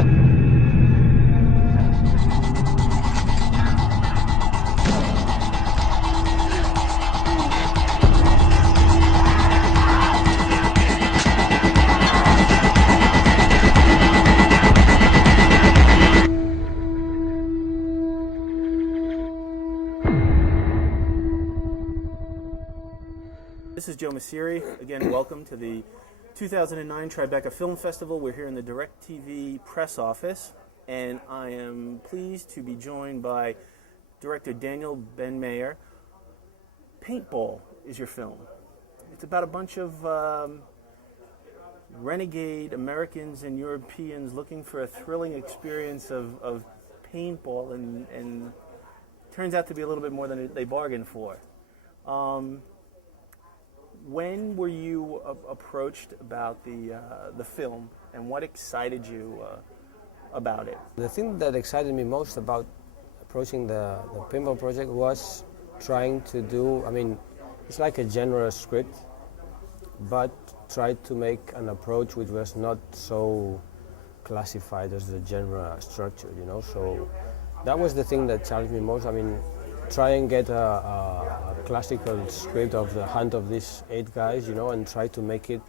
This is Joe Mauceri. Again, welcome to the 2009 Tribeca Film Festival. We're here in the DirecTV press office, and I am pleased to be joined by director Daniel Benmayor. Paintball is your film. It's about a bunch of renegade Americans and Europeans looking for a thrilling experience of paintball, and turns out to be a little bit more than they bargained for. When were you approached about the film, and what excited you about it? The thing that excited me most about approaching the pinball project was trying to do, it's like a genre script, but tried to make an approach which was not so classified as the genre structure, so that was the thing that challenged me most. Try and get a classical script of the hunt of these 8 guys, and try to make it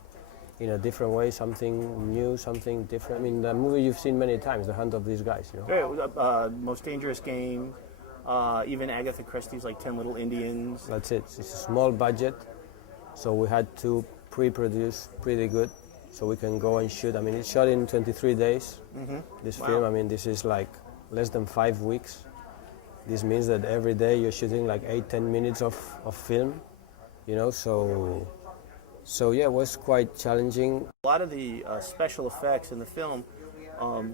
in a different way, something new, something different. The movie you've seen many times, The Hunt of These Guys. Yeah, Most Dangerous Game, even Agatha Christie's like 10 Little Indians. That's it. It's a small budget, so we had to pre-produce pretty good, so we can go and shoot. It's shot in 23 days, this film. This is like less than 5 weeks. This means that every day you're shooting like 8-10 minutes of film, so yeah, it was quite challenging. A lot of the special effects in the film,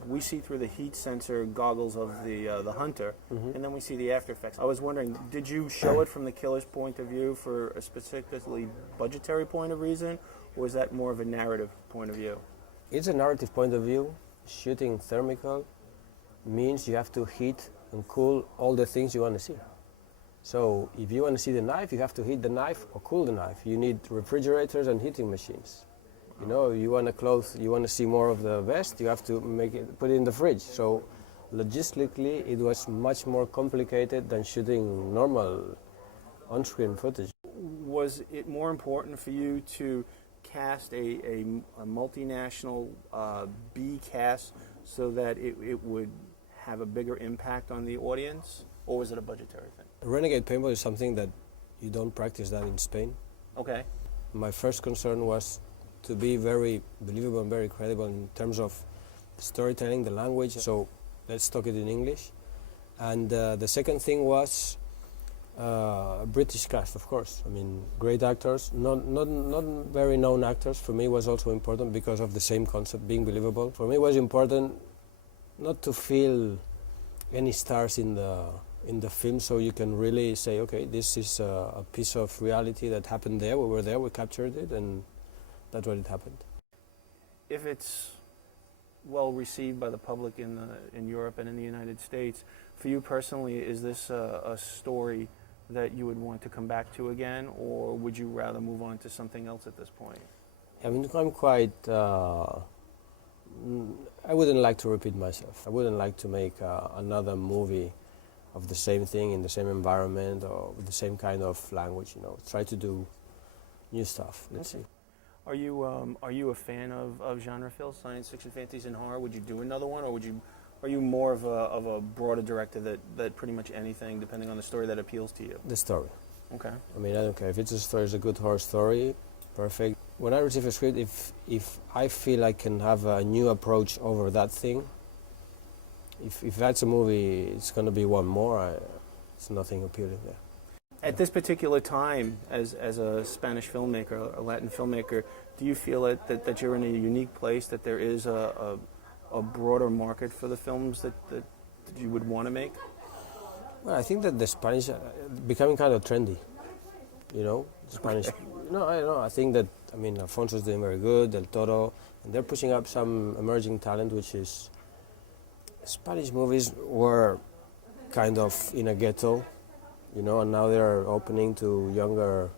we see through the heat sensor goggles of the hunter, and then we see the after effects. I was wondering, did you show it from the killer's point of view for a specifically budgetary point of reason, or is that more of a narrative point of view? It's a narrative point of view. Shooting thermical means you have to heat and cool all the things you want to see. So if you want to see the knife, you have to heat the knife or cool the knife. You need refrigerators and heating machines. You want to see more of the vest, you have to put it in the fridge. So logistically, it was much more complicated than shooting normal on-screen footage. Was it more important for you to cast a multinational B cast so that it would have a bigger impact on the audience, or was it a budgetary thing? Renegade paintball is something that you don't practice that in Spain. Okay. My first concern was to be very believable and very credible in terms of storytelling, the language, so let's talk it in English. And the second thing was a British cast, of course. Great actors, not very known actors. For me was also important because of the same concept, being believable. For me it was important not to feel any stars in the film, so you can really say, okay, this is a piece of reality that happened there. We were there, we captured it, and that's what it happened. If it's well received by the public in Europe and in the United States, for you personally, is this a story that you would want to come back to again, or would you rather move on to something else at this point? I'm quite. I wouldn't like to repeat myself. I wouldn't like to make another movie of the same thing in the same environment or with the same kind of language. Try to do new stuff. Let's see. Are you a fan of genre films, science fiction, fantasy, and horror? Would you do another one, or are you more of a broader director that pretty much anything, depending on the story, that appeals to you? The story. Okay. I don't care if it's a story, it's a good horror story, perfect. When I receive a script, if I feel I can have a new approach over that thing, if that's a movie, it's going to be one more. It's nothing appealing there. At this particular time, as a Spanish filmmaker, a Latin filmmaker, do you feel that you're in a unique place, that there is a broader market for the films that you would want to make? Well, I think that the Spanish becoming kind of trendy, Spanish. No, I don't know. I think that, Alfonso's doing very good, Del Toro, and they're pushing up some emerging talent, which is, Spanish movies were kind of in a ghetto, and now they're opening to younger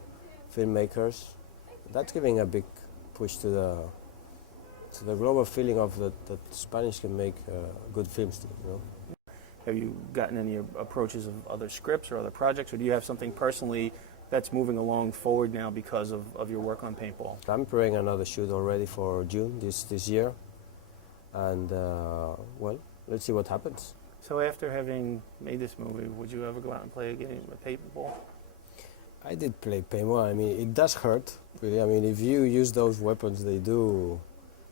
filmmakers. That's giving a big push to the global feeling of that Spanish can make good films, you know. Have you gotten any approaches of other scripts or other projects, or do you have something personally that's moving along forward now because of your work on paintball? I'm preparing another shoot already for June this year, and well, let's see what happens. So after having made this movie, would you ever go out and play a game of paintball? I did play paintball. I mean, it does hurt, really. I mean, if you use those weapons, they do.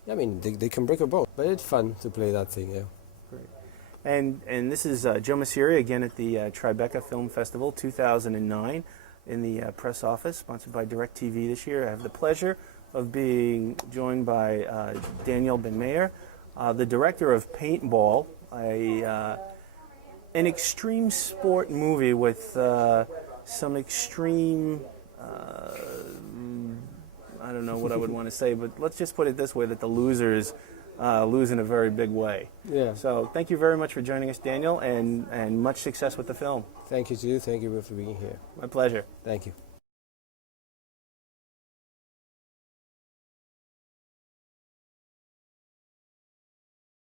I mean, they can break a bone, but it's fun to play that thing, yeah. Great. And this is Joe Mauceri again at the Tribeca Film Festival 2009 in the press office, sponsored by DirecTV this year. I have the pleasure of being joined by Daniel Benmayor, the director of Paintball, an extreme sport movie with some extreme, I don't know what I would want to say, but let's just put it this way, that the losers lose in a very big way. Yeah. So thank you very much for joining us, Daniel, and much success with the film. Thank you to you. Thank you for being here. My pleasure. Thank you.